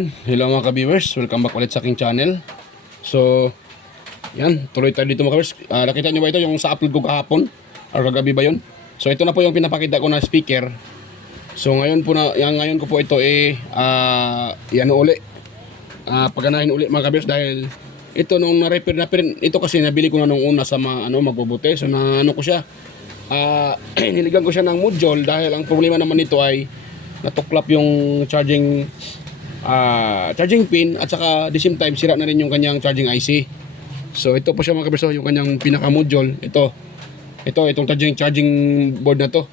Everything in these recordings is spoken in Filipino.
Yan, hello mga ka-viewers, welcome back ulit sa aking channel. So, yan, tuloy tayo dito mga ka-viewers. Nakita nyo ba ito yung sa upload ko kahapon? Or kagabi ba yun? So, ito na po yung pinapakita ko na speaker. So, ngayon ko po ito yan uli. Paganahin uli mga ka-viewers dahil ito nung na-repair ito kasi nabili ko na nung una sa magbubuti. So, ko siya. Niligan ko siya ng module dahil ang problema naman nito ay natuklap yung charging pin at saka the same time sira na rin yung kanyang charging IC. So ito po siya mga kaberso, yung kanyang pinaka module. Itong charging board na to.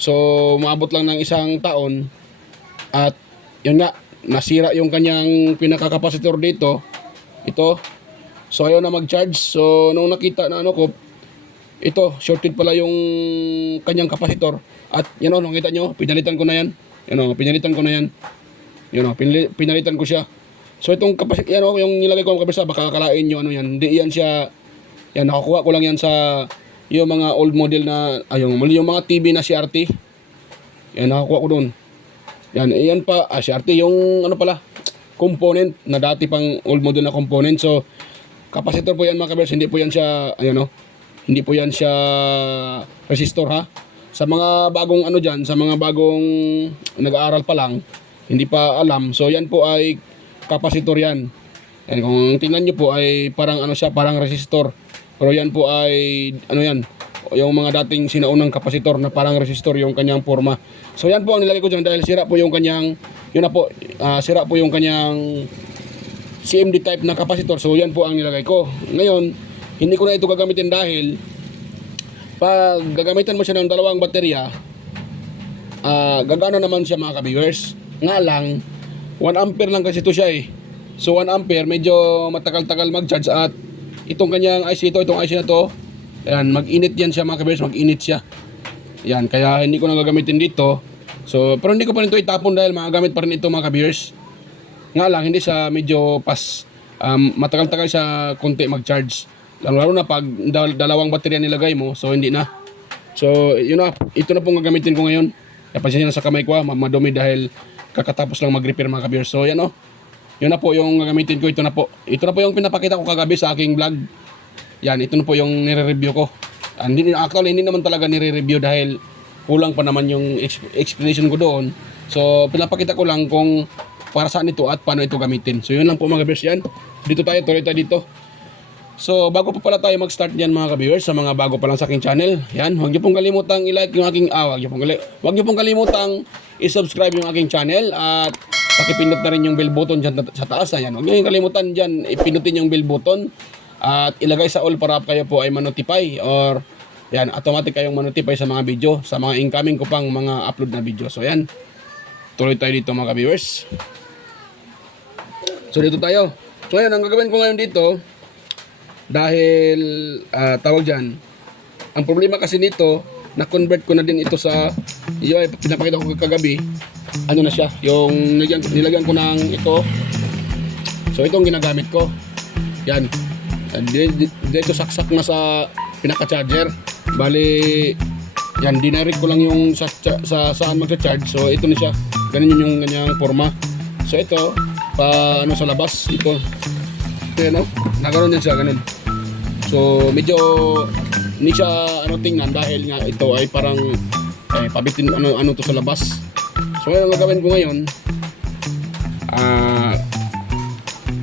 So maabot lang ng isang taon at yun nga, nasira yung kanyang pinaka capacitor dito. So ayaw na mag-charge. So nung nakita na ito shorted pala yung kanyang capacitor at yun nakita nyo, pinalitan ko na yan. Pinalitan ko siya. So itong yung nilagay ko ang kabisa, baka akalain nyo yan. Hindi yan siya. Yan, nakakuha ko lang yan sa yung mga old model na yung mga TV na CRT. Yan, nakakuha ko doon. Yan pa, CRT yung component na dati pang old model na component. So capacitor po yan mga kabisa, hindi po yan siya hindi po yan siya resistor ha. Sa mga bagong sa mga bagong nag-aaral pa lang, hindi pa alam. So yan po ay capacitor yan. And kung tingnan niyo po ay parang parang resistor. Pero yan po ay yung mga dating sinaunang capacitor na parang resistor yung kanyang forma. So yan po ang nilagay ko diyan dahil sira po yung kanyang sira po yung kanyang CMD type na capacitor. So yan po ang nilagay ko. Ngayon, hindi ko na ito gagamitin dahil pag gagamitan mo siya ng dalawang baterya, gagana naman siya mga ka-viewers. Nga lang, 1 ampere lang kasi ito siya eh. So 1 ampere, medyo matagal-tagal mag-charge at itong kanyang IC itong IC na to, ayan, mag-init yan siya mga ka-viewers, mag-init siya. Yan, kaya hindi ko na gagamitin dito. So, pero hindi ko pa rin ito itapon dahil magagamit pa rin ito mga ka-viewers. Nga lang, hindi siya medyo matagal-tagal siya konti mag-charge. Lalo na pag dalawang baterya nilagay mo, so hindi na. So, ito na pong gagamitin ko ngayon. Napansin na sa kamay ko, madumi dahil kakatapos lang mag-repair mga ka-viewers. So, yan yun na po yung gagamitin ko. Ito na po yung pinapakita ko kagabi sa aking vlog. Yan, ito na po yung nire-review ko. Actually, hindi naman talaga nire-review dahil kulang pa naman yung explanation ko doon. So, pinapakita ko lang kung para saan ito at paano ito gamitin. So, yun lang po mga ka-viewers. Yan, tuloy tayo dito. So, bago pa pala tayo mag-start diyan mga ka-viewers, sa mga bago pa lang sa aking channel, yan, huwag niyo pong kalimutang i-like yung aking huwag niyo pong kalimutang i-subscribe yung aking channel at pakipindot na rin yung bell button diyan sa taas. Ayan, huwag niyo kalimutan diyan ipindutin yung bell button at ilagay sa all para kayo po ay ma-notify or yan, automatic kayong ma-notify sa mga video, sa mga incoming ko pang mga upload na video. So, yan. Tuloy tayo dito mga ka-viewers. So, dito tayo. So, yan, ang gagawin ko ngayon dito dahil tawag dyan, ang problema kasi nito, na-convert ko na din ito sa yung pinapakita ko kagabi, na siya, yung nilagyan ko ng ito. So itong ginagamit ko, yan, dito saksak na sa pinaka-charger. Bali, yan, dinirect ko lang yung saan magsa-charge. So ito na siya, ganun yung kanyang forma. So ito, sa labas, ito nagano'n din siya, ganun. So medyo hindi siya tingnan dahil nga ito ay parang pabitin to sa labas. So ngayon ang gagawin ko ngayon,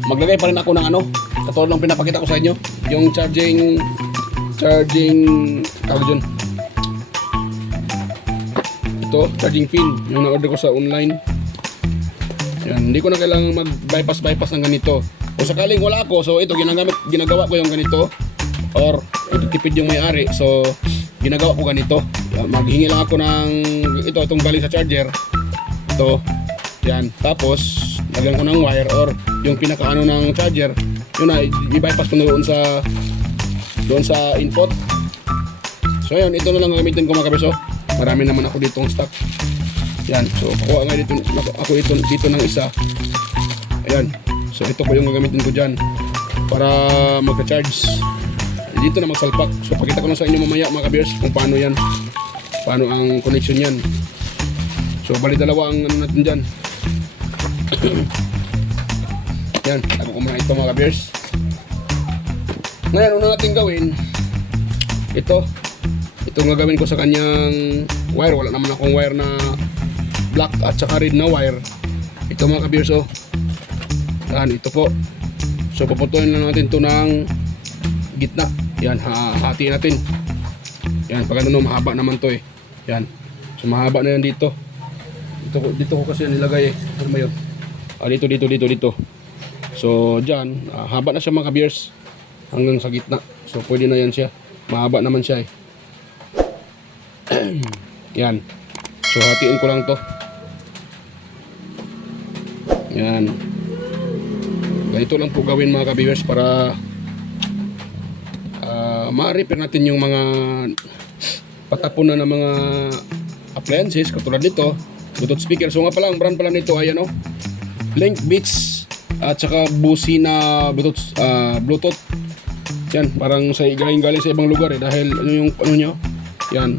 maglagay pa rin ako ng katulad ng pinapakita ko sa inyo, yung charging tawag dyan, ito, charging pin, yung na-order ko sa online. Yan, hindi ko na kailangang mag-bypass ng ganito. Kung sakaling wala ako, so ito ginagawa ko yung ganito. Or ito tipid yung may-ari, so ginagawa ko ganito. Maghingi lang ako ng itong galing sa charger. Ito, yan. Tapos lagyan ko ng wire or yung pinaka ng charger. Yun na, i-bypass ko na doon sa input. So yun, ito na lang gamitin ko mga kabeso. Marami naman ako ditong stock. Yan, so kukuha nga dito ng isa. Ayan, so ito po yung gagamitin ko dyan para magka-charge. Dito na magsalpak. So pakita ko na sa inyo mamaya mga ka-viewers kung paano ang connection yan. So bali dalawa ang natin dyan. Yan, tago ko muna ito mga ka-bears. Ngayon, una natin gawin, ito ang gagawin ko sa kanyang wire. Wala naman akong wire na black at saka red na wire. Ito mga ka-bears, oh. Yan, ito po. So puputuin lang natin ito ng gitna. Yan, hatiin natin. Yan, pag ano, mahaba naman to eh. Yan, so mahaba na yan dito. Dito ko kasi yan nilagay eh. Ano ba yun? Dito. So dyan, haba na siya mga ka-bears, hanggang sa gitna. So pwede na yan siya. Mahaba naman siya eh. Yan. So hatiin ko lang to. Yan. Ganito lang po gawin mga ka-viewers para ma-repair natin yung mga patapon na ng mga appliances katulad nito, Bluetooth speaker. So nga pala, ang brand pala nito ay ano, Link Beats at saka Busina Bluetooth. Yan, parang sa galing sa ibang lugar eh, dahil ano yung ano nyo, yan,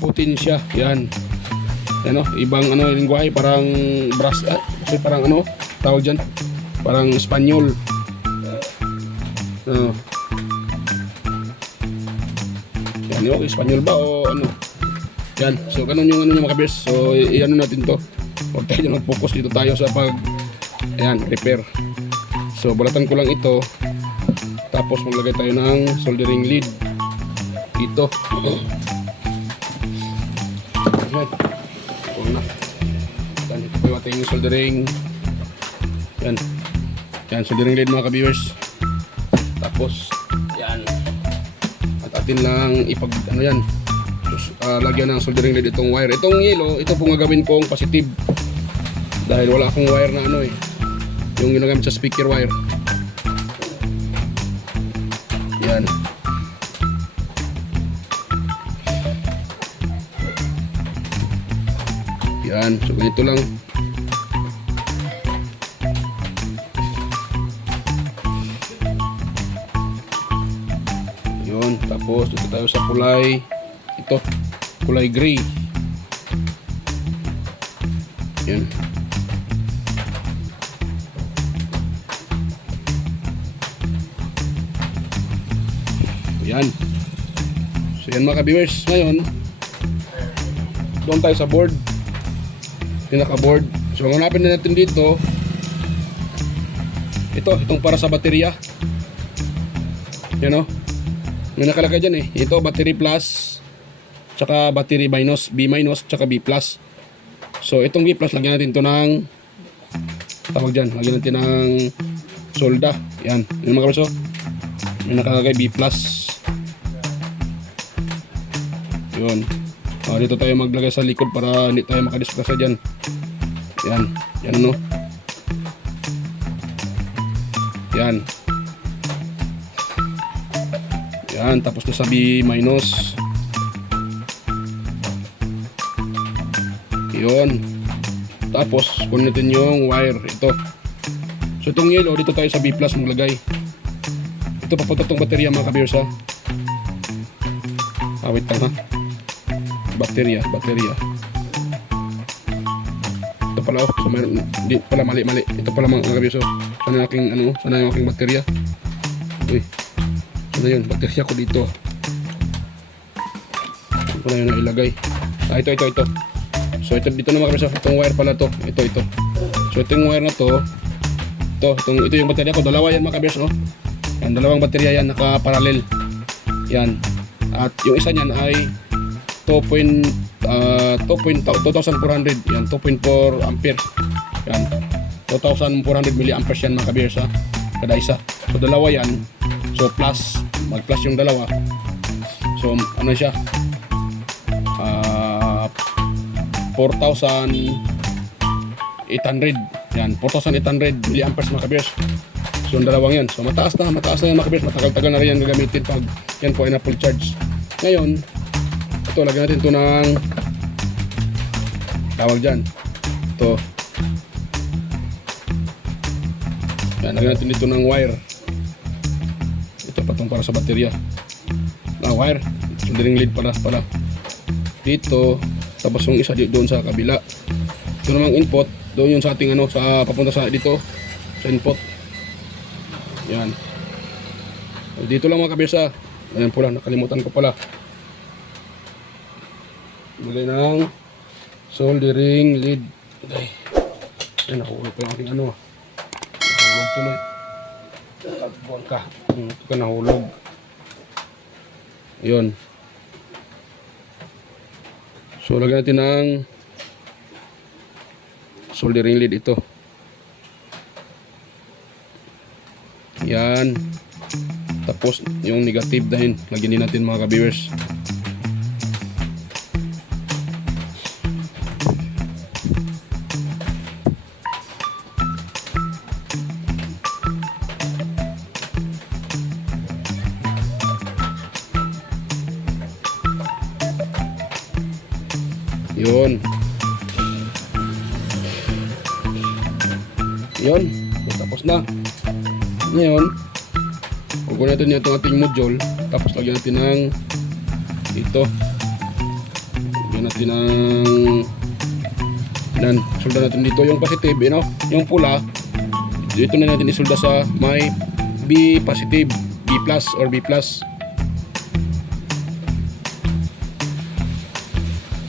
putin siya, yan. Ano, ibang ano lingwahe, parang brass, parang ano tawag dyan, parang Espanyol. Yan, yung Espanyol ba o ano, yan. So ganun yung ano mga ka-bears. So i-ano natin to, huwag tayo mag-focus, dito tayo sa pag, ayan, repair. So balatan ko lang ito, tapos maglagay tayo ng soldering lead dito. Okay. Na. Yan, ito po yung ating soldering. Yan. Yan, soldering lead mga ka-viewers. Tapos, yan. At atin lang ipag, ano yan, lagyan ng soldering lead itong wire. Itong yellow, ito po gagawin kong positive. Dahil wala akong wire na ano eh. Yung ginagamit sa speaker wire. Yan. Yan, so ganito lang. Yun, tapos dito tayo sa kulay, ito, kulay gray. Yan. Yan. So yan mga ka-viewers, ngayon doon tayo sa board, pinaka-board. So hanapin na natin dito itong para sa baterya. Yan o, may nakalagay dyan eh. Ito battery plus tsaka battery minus, B minus tsaka B plus. So itong B plus, lagyan natin ito ng tawag dyan, lagyan natin ng solda. Yan, yun mga kabaso, may nakalagay B plus. Yun. Dito tayo maglagay sa likod para hindi tayo makadisgrasya dyan. Yan, yan ano. Yan. Yan, tapos na sa B minus. Yun. Tapos kunin natin yung wire, ito. So itong yellow, dito tayo sa B plus maglagay. Ito papunta tong baterya mga ka-viewers ha. Wait lang ha. Baterya. Ito pala oh. So hindi pala, mali. Ito pala mga ka-viewers. Sana yung aking baterya. Uy. Sana yun, baterya ko dito. Ito na yun na ilagay. Ito. So ito dito na mga ka-viewers. Itong wire pala to. Ito. So itong wire na to. Ito yung baterya ko. Dalawa yan mga ka-viewers, no? Yan, dalawang baterya yan, naka-parallel. Yan. At yung isa niyan ay 2,400. Yan, 2.4 amperes. Yan. 2,400 milliamperes yan mga ka-viewers ha. Kada isa. So dalawa yan. So plus, mag-plus yung dalawa. So ano siya? 4,800. Yan, 4,800 milliamperes mga ka-viewers. So yung dalawang yan. So mataas na yan mga ka-viewers. Matagal-tagal na rin yan gagamitin pag yan po ay na full charge. Ngayon, ito, lagyan natin ito ng tawag dyan. Ito. Yan, lagyan natin dito ng wire. Ito patong para sa baterya. Wire. Soldering lead pala. Dito. Tapos yung isa doon sa kabila. Ito namang input. Doon yun sa ating sa papunta sa dito. sa input. Yan. Dito lang mga kabiyers ha. Ayan po lang, nakalimutan ko pala. Bigay ng soldering lead. Okay. Ayan, nahulog pa yung aking ano. Nahulog tuloy. Buwan ka. Ito ka nahulog. Ayun. So, lagyan natin ng soldering lead ito. Yan. Tapos, yung negative dahil lagyan din natin mga ka-viewers. Yun. Yun. Tapos na. Ngayon, kukunin natin yung ating module. Tapos lagyan natin ng dito. Lagyan natin ng sulda natin dito yung positive, you know, yung pula. Dito na natin isulda sa may B positive, B plus or B plus.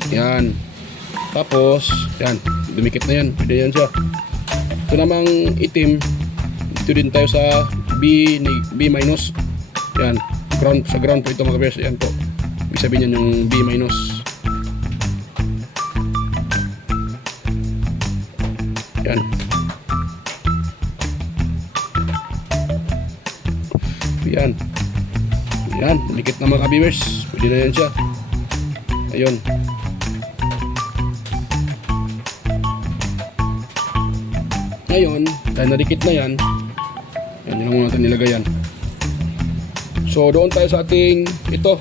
Yan. Tapos, yan, dumikit na yan. Pwede yan siya. Ito namang itim, dito din tayo sa B minus. Yan, ground, sa ground po ito mga kabiyers. Yan po. Ibig sabihin yan yung B minus. Yan. Yan. Yan, dumikit na mga kabiyers. Pwede na yan siya. Ayun. Ngayon, dahil nadikit na yan, yan lang muna natin nilagay yan. So, doon tayo sa ating ito,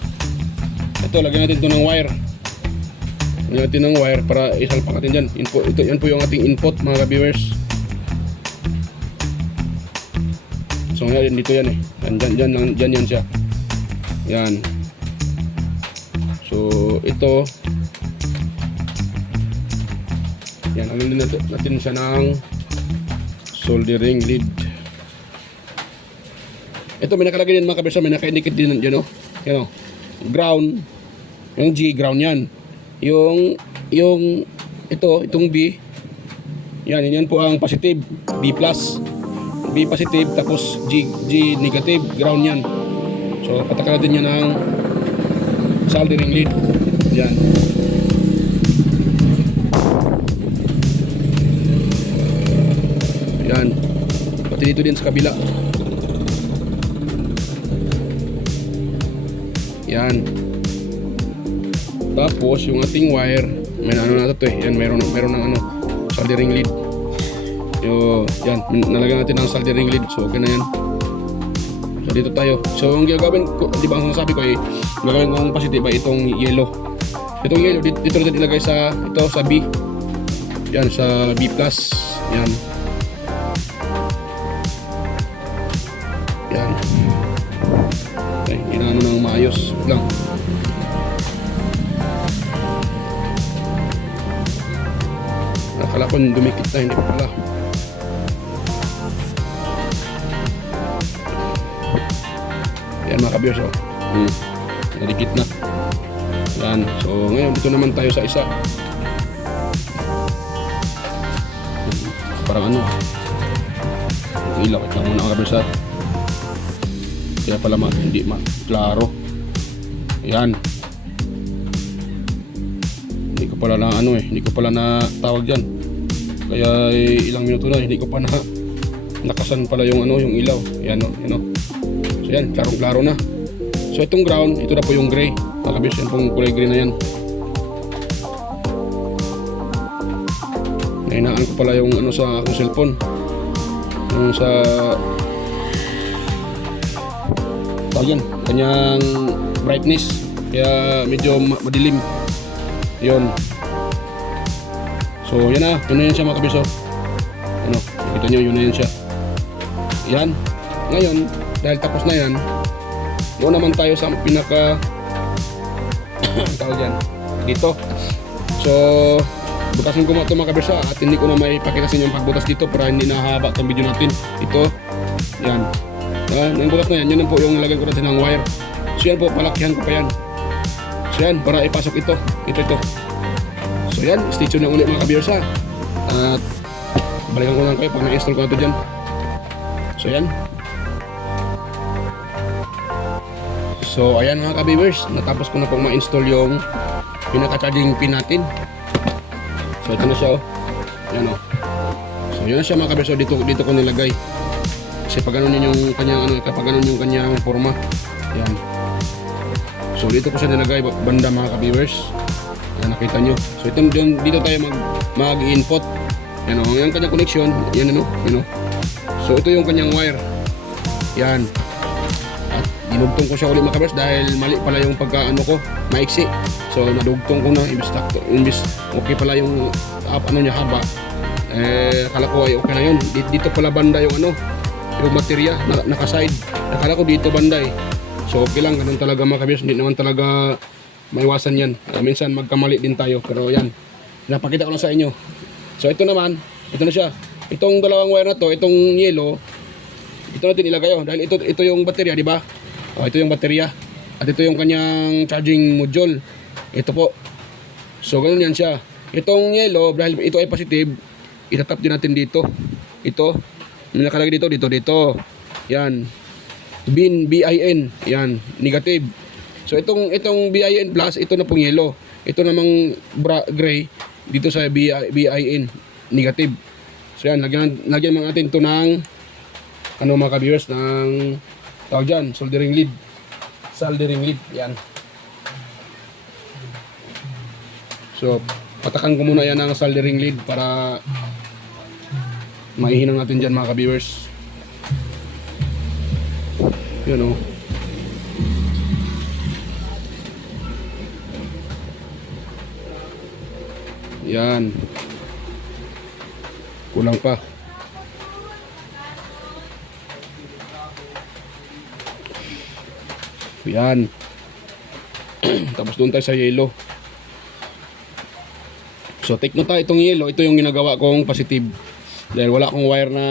lagyan natin ito ng wire. Lagyan natin ng wire para isalpak natin dyan. Yan po yung ating input mga viewers. So, ngayon dito yan eh. Dyan yan siya. Yan. So, ito, yan, alin natin siya ng soldering lead. Ito may nakalagay din mga kabisa, may naka-indicate din dyan, no? Yan, no? Ground, yung G, ground yan. Itong B, yan po ang positive, B plus, B positive, tapos G negative, ground yan. So, patakan natin yan ng soldering lead. Yan. Yan. Pati dito din sa kabila. Yan. Tapos yung ating wire, may ano na ito eh. Yan, meron ng ano, soldering lead. Yan, nalagyan natin ng soldering lead. So okay na yan. So dito tayo. So ang gagawin ko, di ba ang sinasabi ko eh, gagawin kong positive ay itong yellow. Itong yellow dito natin ilagay sa sa B. Yan, sa B plus. Yan. Yan. Okay, inaano nang maayos lang. Nakala ko dumikit na, hindi pa pala. Yan mga kabiyos, oh. Nadikit na. Yan. So ngayon dito naman tayo sa isa. Parang ano, ilaw ito muna mga kabiyos, kaya pala hindi klaro. Yan. Hindi ko pala na ano eh, hindi ko pala na tawag diyan. Kaya ilang minuto na hindi ko pa na nakasan pala yung ano, yung ilaw. Yan oh, yan oh. So yan, klaro-klaro na. So itong ground, ito na po yung gray. Makabis yan pong kulay gray na yan. Nahinaan ko pala yung ano sa akong cellphone. Yung sa yan, kanyang brightness, kaya medyo madilim yun. So yan na yan siya mga kabiso. Ano, kita nyo, yun na yan siya. Yan, ngayon dahil tapos na yan, doon naman tayo sa pinaka tawag yan dito. So butasin ko mga ito mga kabirsa at hindi ko na may pakita sa inyo ang pagbutas dito para hindi nahaba itong video natin. Ito, yan. Yung butas na yan, yun po yung nilagay ko natin ng wire. So yan po, palakihan ko pa yan. So yan, para ipasok ito. So yan, stay tuned na ulit mga kabirsa. At balikan ko lang kayo pag na-install ko na ito dyan. So yan. So ayan mga kabibers, natapos ko na pong ma-install yung pinaka-charging pin natin. So ito na siya oh. Yan oh. So yun na siya mga kabibers, so, dito ko nilagay. Kasi pag ganun yung kanyang kapag ganun yung kanyang forma. Yan. So dito ko siya nilagay banda mga kabibers. Yan, nakita nyo. So dito tayo mag-input. Yan oh, yung kanyang connection, yan ano, you know. So ito yung kanyang wire. Yan. At dinugtong ko siya ulit mga kabers dahil mali pala yung pagkaano ko, maiksi. So nadugtong ko na imbis okay pala yung niya haba. Akala ko ay okay na yun. Dito pala banda yung yung materiya naka-side. Akala ko dito banda eh. So okay lang, ganun talaga mga kabers, hindi naman talaga maiwasan yan. Minsan magkamali din tayo, pero yan. Napakita ko lang sa inyo. So ito naman, ito na siya. Itong dalawang wire na to, itong yellow, ito natin ilagay dahil ito yung baterya, di ba? Ito yung baterya. At ito yung kanyang charging module. Ito po. So ganun yan siya. Itong yellow, dahil ito ay positive, itatap din natin dito. Ito, nakalagay dito. Yan. BIN, yan, negative. So itong BIN plus, ito na pong yellow. Ito namang gray dito sa BIN, negative. So yan, lagyan natin ito ng mga ka-viewers ng tawag dyan, soldering lead, yan. So patakan ko muna yan ng soldering lead para maihinang natin dyan mga ka-viewers. Yan o. Yan. Kulang pa. Yan. Tapos doon tayo sa yellow. So take note tayo itong yellow. Ito yung ginagawa kong positive. Dahil wala akong wire na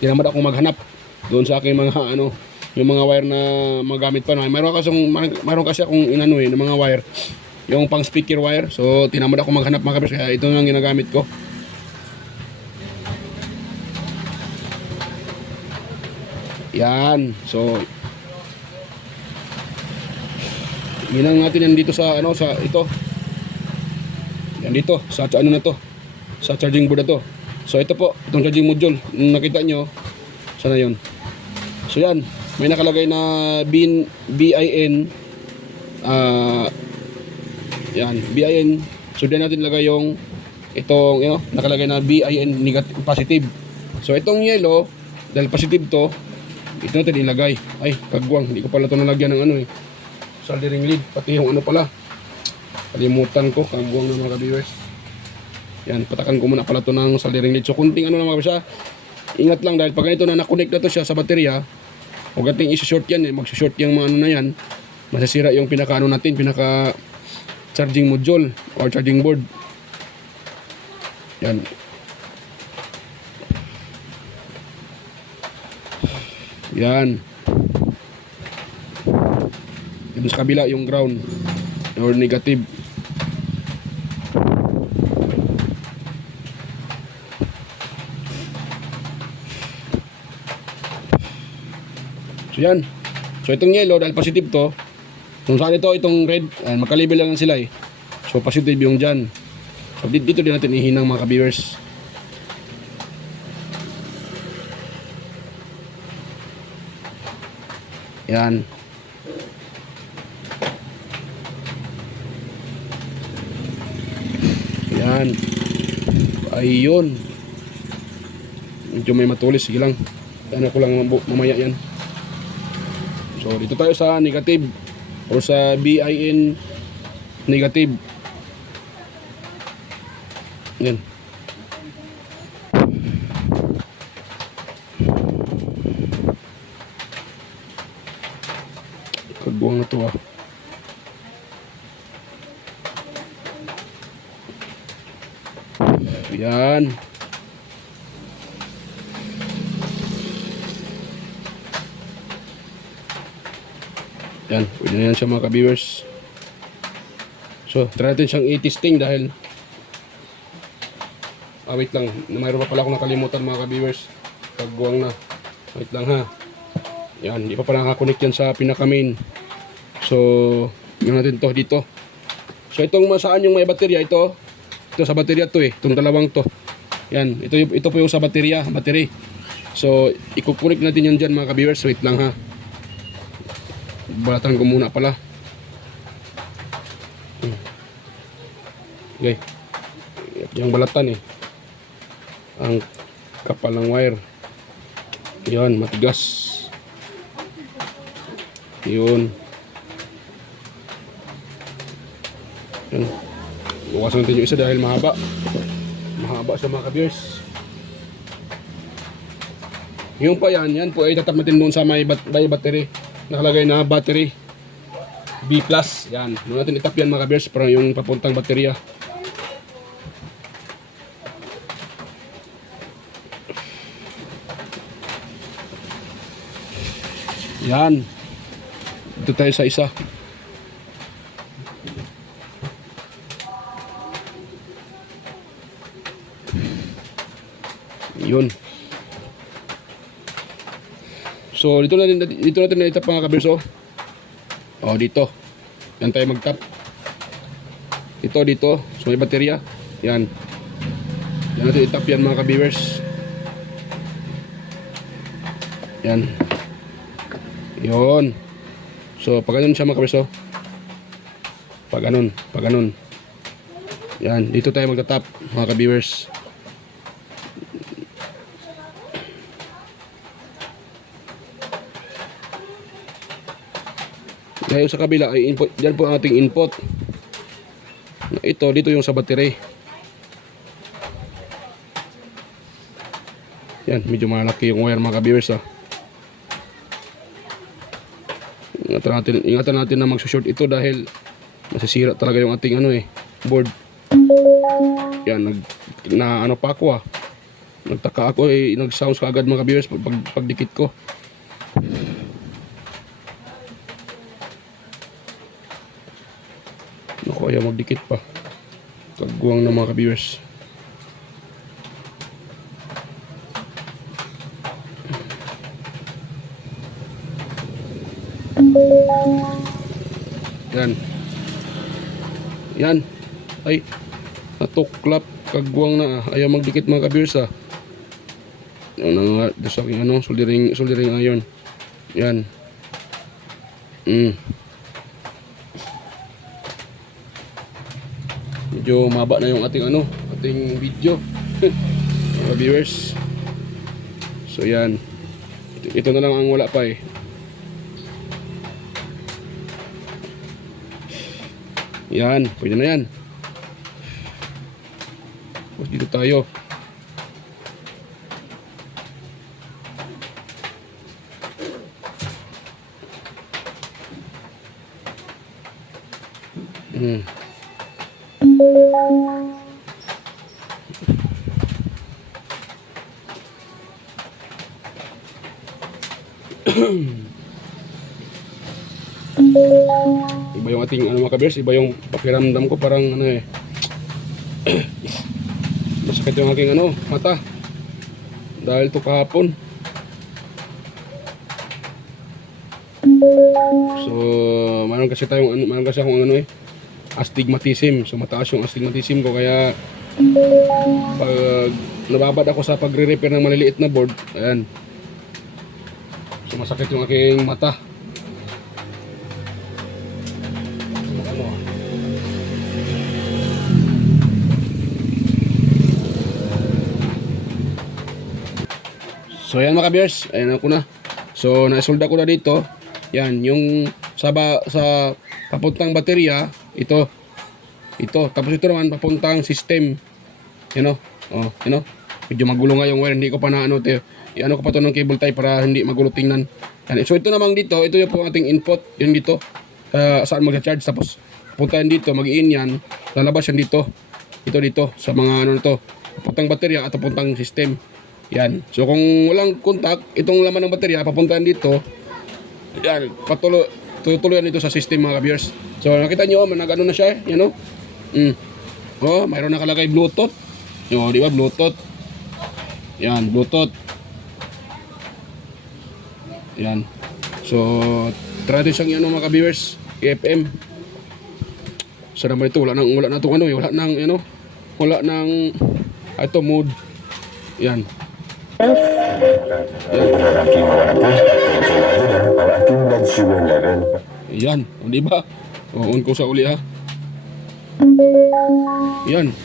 tinamad akong maghanap doon sa aking mga yung mga wire na magamit pa. Mayroon kasi akong ng mga wire. Yung pang speaker wire. So tinamad ako maghanap mga kabers, kaya ito lang ginagamit ko. Yan. So ginang natin yan dito sa sa ito. Yan dito sa na to. Sa charging board na to. So ito po, itong charging module. Nakita nyo, sana yun. So yan, may nakalagay na BIN yan, BIN. So diyan natin ilagay yung itong nakalagay na BIN negative, positive. So itong yellow, dahil positive to, ito natin ilagay. Ay, kagwang, hindi ko pala ito nalagyan ng soldering lead, pati yung pala. Kalimutan ko, kagwang na mga ka-viewers. Yan, patakan ko muna pala ito ng soldering lead. So kunting na mga kabisa, ingat lang dahil pag ganito na nakonect na to siya sa baterya, huwag natin isi-short yan mag-short yung mga na yan, masasira yung pinaka natin, pinaka charging module or charging board. Yan. Yan. Dito sa kabila yung ground or negative. So yan. So itong yellow dahil positive to, kung saan itong red, magkalibel lang sila eh. So positive yung dyan. So dito din natin ihinang mga ka-viewers. Yan. Yan. Ayun. Medyo may matulis. Sige lang. Tana ko lang mamaya yan. So dito tayo sa negative o sa BIN negative. Yan. Kagbuang na to ah. Yan. Yan, pwede na yan siya mga ka-viewers. So, try natin siyang i-testing dahil wait lang, mayroon pa pala akong nakalimutan mga ka-viewers. Pagguwang na. Wait lang ha. Yan, hindi pa pala nakakonect yan sa pinaka-main. So, yun natin to dito. So, itong saan yung may baterya, ito sa baterya to itong dalawang to. Yan, ito po yung sa baterya, battery. So, ikukunik natin yan dyan mga ka-viewers. Wait lang ha. Balatan ko muna pala. Okay. Yung balatan ang kapal ng wire. Yan, matigas. Yun. Yan. Bukasan natin yung isa dahil mahaba. Mahaba sa mga ka-viewers. Yung pa yan po ay tatap natin doon sa may battery. Nakalagay na battery B+. Yan. Doon natin itap yan mga ka-viewers para yung papuntang baterya. Yan. Dito tayo sa isa. Yun. So dito natin na-tap mga ka-viewers. Oh, dito. Yan tayo mag-tap. Dito. So may baterya. Yan. Yan natin itap yan mga ka-viewers. Yan. Yun. So pag ganun siya mga ka-viewers. Pag ganun. Yan. Dito tayo magtatap mga ka-viewers. Ngayon sa kabila ay input, diyan po ang ating input. Ito, dito yung sa battery. Yan, medyo malaki yung wire mga ka-viewers Ingatan natin na mag-short ito dahil masisira talaga yung ating board. Yan, ano pa ako nagtaka ako nag-sounds kaagad mga ka-viewers pagdikit ko. Naku, ayaw magdikit pa. Kagwang na mga ka-viewers. Yan. Ay, natuklap. Kagwang na ayaw magdikit mga ka-viewers Yan nga, doon sa aking soldering iron. Yan. Medyo maba na yung ating video mga viewers. So yan, ito na lang ang wala pa yan, pwede na yan. Tapos dito tayo. Iba yung ating mga ka-viewers, iba yung pakiramdam ko, parang masakit yung aking mata dahil to kahapon. So meron kasi akong astigmatism. So mataas yung astigmatism ko, kaya pag nababad ako sa pagre-repair ng maliliit na board, ayan, so masakit yung aking mata. So yan mga ka-viewers, ayan ako na. So naisolda ko na dito. Yan, yung sa papuntang baterya, ito. Tapos ito naman papuntang system. Medyo magulo nga yung wire, hindi ko pa na ko pa to ng cable tie para hindi magulo tingnan. Yan. So ito naman dito, ito yung po ating input, yun dito. Saan mag-charge, tapos punta yan dito, mag-in yan, lalabas yan dito. Ito dito sa mga papuntang baterya at papuntang system. Yan. So kung walang contact, itong laman ng baterya papuntahan dito. Yan, tutuloy ito sa system mga ka-viewers. So nakita nyo, nag-ano na siya, yan o. Oh, mayroon nakalagay Bluetooth. Yo, di ba Bluetooth? Yan, Bluetooth. Yan. So, try natin siyang ano mga ka-viewers, FM. So naman ito, wala na itong ano, wala nang ano, wala nang ito mode. Yan. Yan, di ba? On ko sa uli ha. Yan.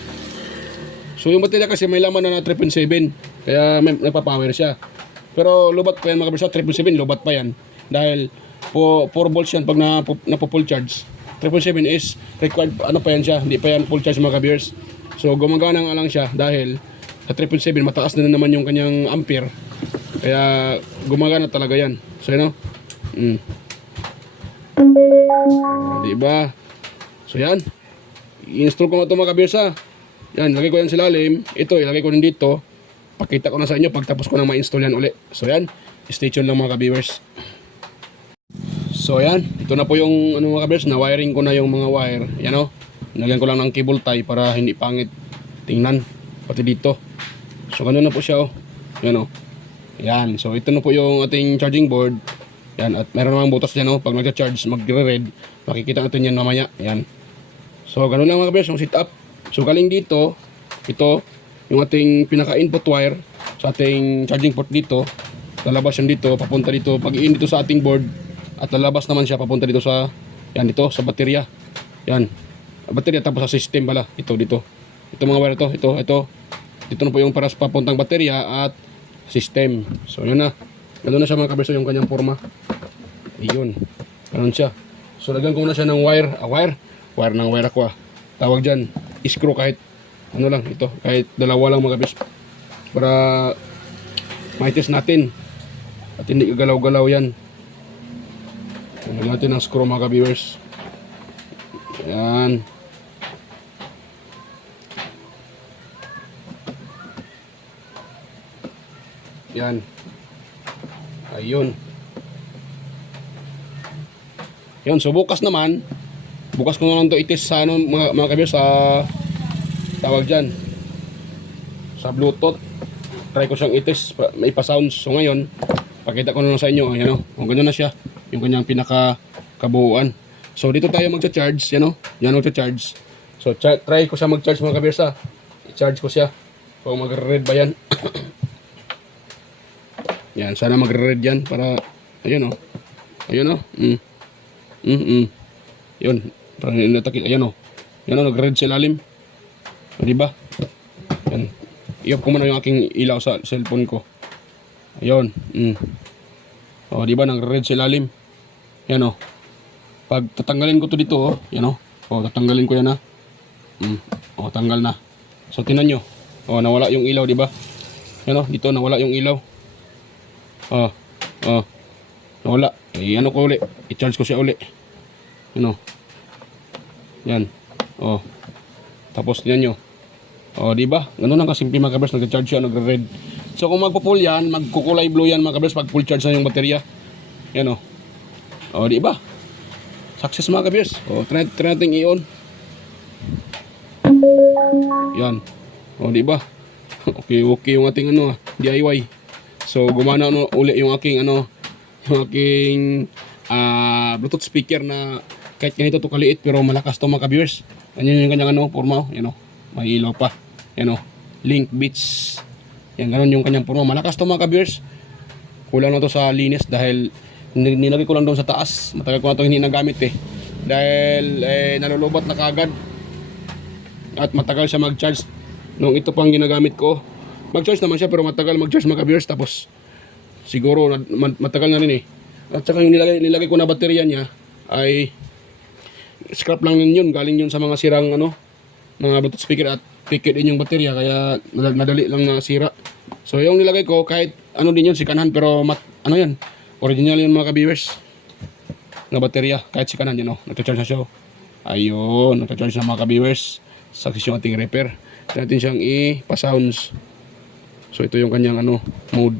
So yung baterya kasi may laman na 3.7, kaya may nagpa-power siya. Pero lubat pa yan mga kabisa, 3.7 lubat pa yan. Dahil 4 volts yan pag napo-full charge. 3.7 is required, ano pa yan siya, hindi pa yan full charge mga kabiyers. So gumagana nga lang siya dahil sa 3.7 mataas na naman yung kanyang ampere. Kaya gumagana talaga yan. So yun o. Diba? So yan. I-install ko na ito mga kabiyers ha. Yan, lagay ko yan sa lalim. Ito, ilagay ko din dito. Pakita ko na sa inyo pagtapos ko na ma-install yan uli. So yan, stay tuned lang mga ka-viewers. So yan, ito na po yung ano mga ka-viewers, na wiring ko na yung mga wire. Yan o, nilagyan ko lang ng cable tie para hindi pangit tingnan. Pati dito. So ganun na po siya o. Yan o. Yan, so ito na po yung ating charging board. Yan, at meron namang butas dyan o. Pag nag-charge, magre-red. Makikita natin yan mamaya. Yan. So ganun lang mga ka-viewers yung setup. So galing dito, ito, yung ating pinaka-input wire sa ating charging port dito. Lalabas yan dito, papunta dito, pag-in dito sa ating board. At lalabas naman siya, papunta dito sa, yan dito, sa baterya. Yan, baterya tapos sa system pala, ito dito. Ito mga wire ito. Dito na po yung para papuntang baterya at system. So yun na, ganoon na siya mga kabeso yung kanyang forma. Iyon, ganoon siya. So lagyan ko na siya ng wire ng wire ako tawag dyan, screw kahit ano lang ito, kahit dalawa lang mga kabis para maitis natin at hindi galaw-galaw yan. Lagyan natin ng screw mga ka-viewers. Yan. Yan. Ayun. Yan, so bukas ko na lang ito itis sa ano, mga ka-viewers, sa tawag dyan, sa Bluetooth. Try ko siyang itis, may pa-sounds. So ngayon, pakita ko na lang sa inyo. Ayan o, kung gano'n na siya, yung kanyang pinaka-kabuuan. So dito tayo magcha-charge, yan o, yan magcha-charge. So try ko siya mag-charge mga ka-viewers ha. I-charge ko siya. Kung magre-red ba yan. Yan, sana magre-red yan para, ayun o. Ayun o. Yun, parang natakit, ayan o. Yan o, nag-red sa ilalim. O, diba? Yan. I-off ko muna yung aking ilaw sa cellphone ko. Ayun. O, diba, nag-red sa ilalim. Yan o. Pag tatanggalin ko to dito o, yan o. O, tatanggalin ko yan ha. O, tanggal na. So, tinan nyo. O, nawala yung ilaw, diba? Yan o, dito, nawala yung ilaw. O, nawala. Eh, ano ko uli. I-charge ko siya uli. Yan o. Yan. O. Tapos yan nyo. O, diba? Ganun lang kasimple mga kabers. Nag-charge siya, nagre-red. So, kung magpo-full yan, magkukulay blue yan mga kabers pag full charge na yung baterya. Yan o. O, diba? Success mga kabers. O, try natin i-on. Yan. O, diba? Okay yung ating ano, DIY. So, gumana uli yung aking ano, yung aking Bluetooth speaker na kahit ganito to kaliit pero malakas to mga ka-viewers. Yan yung kanyang ano, forma, yan o. May ilaw pa. Yan o. Link Beats. Yan, ganun yung kanyang forma. Malakas to mga ka-viewers. Kulang na to sa linis dahil nilagay ko lang doon sa taas. Matagal ko na to hindi nagamit eh. Dahil nalulubat na kagad. At matagal siya mag-charge. Nung ito pang ginagamit ko. Mag-charge naman siya pero matagal mag-charge mga ka-viewers. Tapos siguro matagal na rin eh. At saka yung nilagay ko na baterya niya ay scrap lang yun. Galing yun sa mga sirang ano, mga Bluetooth speaker at picket din yung baterya. Kaya nadali lang na sira. So yung nilagay ko kahit ano din yun, sikanhan. Pero ano yan, original yun mga ka-viewers. Na baterya, kahit sikanhan yun o. Nagcha-charge na siya o. Ayun, nagcha-charge na mga ka-viewers. Success yung ating repair. natin siyang ipa-sounds. So ito yung kanyang ano, mode.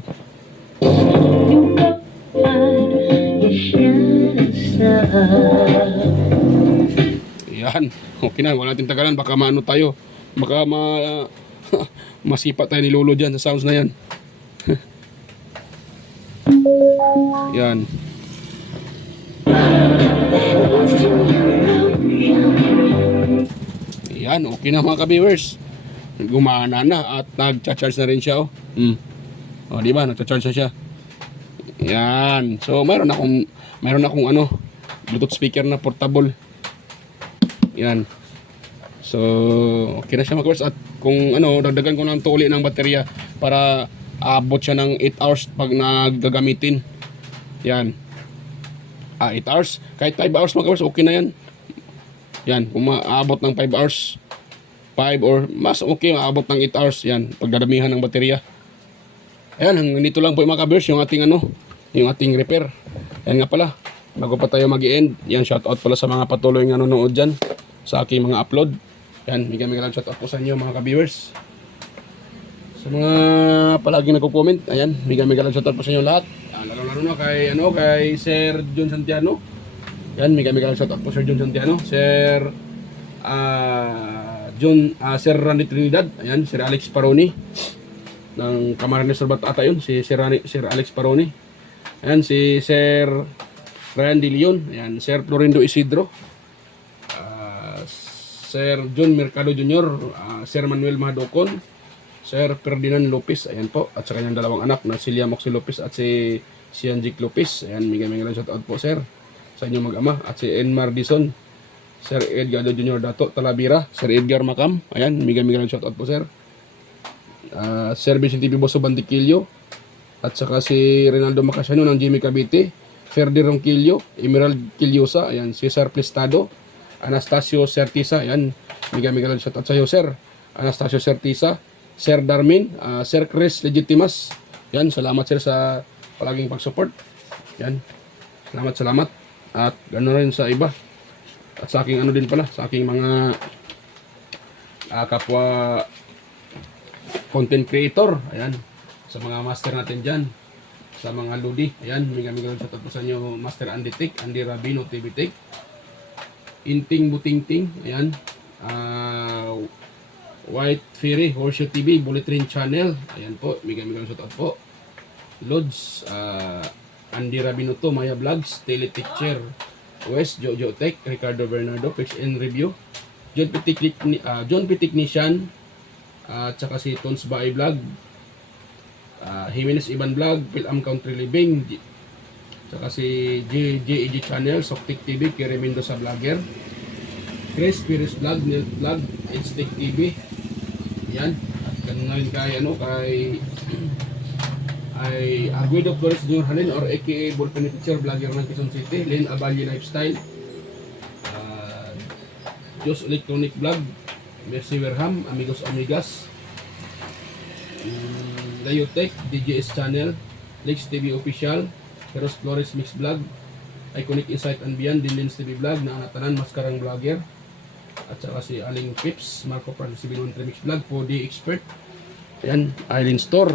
Yan. Okay na, wala natin tagalan. Baka maano tayo. Baka masipa tayo ni Lolo dyan sa sounds na yan. Yan. Yan, okay na mga ka-viewers. Gumana na at nag-charge na rin siya. O, di ba? Nag-charge na siya. Yan. So, mayroon akong ano, Bluetooth speaker na portable. Yan. So, okay na siya mga ka-viewers. At kung ano, dagdagan ko ng tuli ng baterya para abot siya ng 8 hours pag naggagamitin. Yan. 8 hours. Kahit 5 hours mga ka-viewers, okay na yan. Yan. Kung maabot ng 5 hours, 5 or mas okay, maabot ng 8 hours. Yan. Pagdadamihan ng baterya. Ayan. Hanggang dito lang po mga ka-viewers yung ating ano, yung ating repair. Yan nga pala. Bago pa tayo mag-i-end, yan, shoutout pala sa mga patuloy nga nanonood dyan sa aking mga upload. Yan, bigyan shoutout po sa inyo mga ka-viewers. Sa mga palaging nagko-comment, ayan, bigyan shoutout po sa inyo lahat. Lalo na kay Sir John Santiano. Yan, bigyan shoutout po Sir John Santiano, Sir Sir Randy Trinidad, ayan, Sir Alex Paroni ng Camarines Sur ata yun, si Sir Alex Paroni. Ayan, si Sir Ryan De Leon, ayan, Sir Florindo Isidro, Sir John Mercado Jr., Sir Manuel Mahadocon, Sir Ferdinand Lopez, ayan po, at sa kanyang dalawang anak na si Lia Moxie Lopez at si Sianjik Lopez. Ayan, bigyan shoutout po sir sa inyong mag-ama, at si Enmar Dison, Sir Edgar Jr. Dato Talavera, Sir Edgar Macam, ayan, bigyan shoutout po sir. Sir Vicente Boso Bandiquillo, at saka si Rinaldo Macasiano ng Jimmy Cavite, Ferdi Ronquillo, Emerald Quillosa, ayan, Cesar Plestado, Anastasio Certisa, ayan, bigyan shoutout sa iyo sir, Anastasio Certisa, Sir Darmin, Sir Chris Legitimas, yan, salamat sir sa palaging pag-support, yan, salamat, at gano'n rin sa iba, at sa aking ano din pala, sa aking mga kapwa content creator, ayan, sa mga master natin dyan, sa mga ludi, ayan, bigyan shoutout po sa inyo, Master Andy Tik, Andy Rabino TV Tik, Inting Butingting, ayan, White Fairy, Horseshoe TV, Bullet Train Channel, ayan po, bigyan shoutout po, Lods, Andy Rabinoto, Maya Vlogs, Teletecture, West, Jojo Tech, Ricardo Bernardo, Fix and Review, John P. Technician, at saka si Tons Bae Vlog, Jimenez Iban Vlog, Pilam Country Living, saka si JEG Channel, Soktik TV, Kiri Mendoza Vlogger, Chris Pires Vlog, Nil Vlog, Instinct TV, yan, at ngayon kay ay Arguido Flores Jr. Halin or aka Ballpen Teacher, vlogger ng Quezon City, Lynn Aballi Lifestyle, Jos Electronic Vlog, Mercy Werham, Amigos Amigas, Layotech, DJS Channel, Lex TV Official, Heros Flores Mix Vlog, Iconic Insight and Beyond, Dinlins TV Vlog, na Anatanan Maskarang Vlogger, at saka si Aling Pips, Marco Francis Binontre Mix Vlog, 4D Expert, yan, Island Store,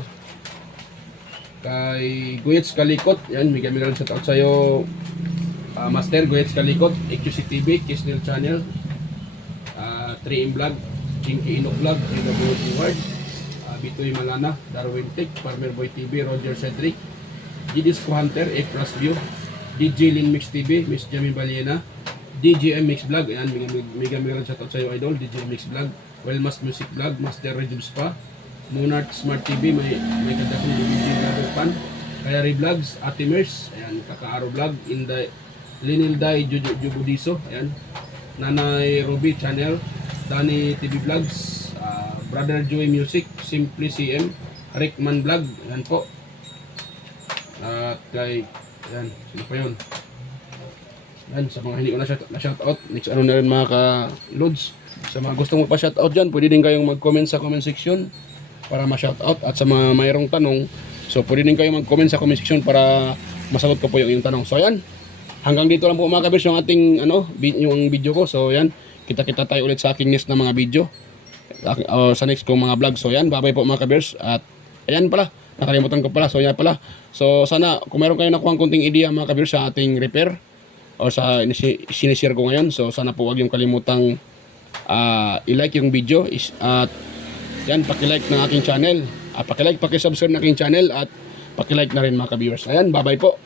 kay Guyets Kalikot, yan, bigyan shoutout sa iyo, Master Guyets Kalikot, EQC TV, Kisnel Channel, 3M Vlog, Jinky Inok Vlog, JW Ward, Bitoy Malana, Darwin Tech, Farmer Boy TV, Roger Cedric, GDisco Hunter, A Plus View, DJ Lin Mix TV, Miss Jamie Baliena, DJM Mix Vlog, ayan, bigyan shoutout sa iyo idol, DJM Mix Vlog, Wellmas Music Vlog, Master Regime Spa, Monarch Smart TV, may kadakong DVD Vlogger Pan, Kayari Vlogs, Atimers, ayan, Kakaaro Vlog, Linilday Jubudiso, ayan, Nanay Ruby Channel, Danny TV Vlogs, Brother Joey Music, Simply CM, Rickman Vlog, ayan po, at kay, ayan, sino pa yun? Ayan, sa mga hindi ko na shoutout, next ano na rin mga ka-loads, sa mga gustong magpa-shoutout dyan, pwede din kayong mag-comment sa comment section para ma-shoutout, at sa mga mayroong tanong, so pwede din kayong mag-comment sa comment section para masagot ko po yung tanong. So ayan, hanggang dito lang po mga kabers yung ating yung video ko. So ayan, kita tayo ulit sa aking next na mga video. sa next kong mga vlog. So yan, bye-bye po mga ka-bears. At ayan pala, nakalimutan ko pala. So yan pala. So sana kung meron kayo nakuha konting idea mga ka-bears sa ating repair o sa sinishare ko ngayon. So sana po wag yung kalimutang i-like yung video at yan, paki-like ng aking channel. Paki-like, paki-subscribe ng aking channel at paki-like na rin mga ka-viewers. Ayan, bye-bye po.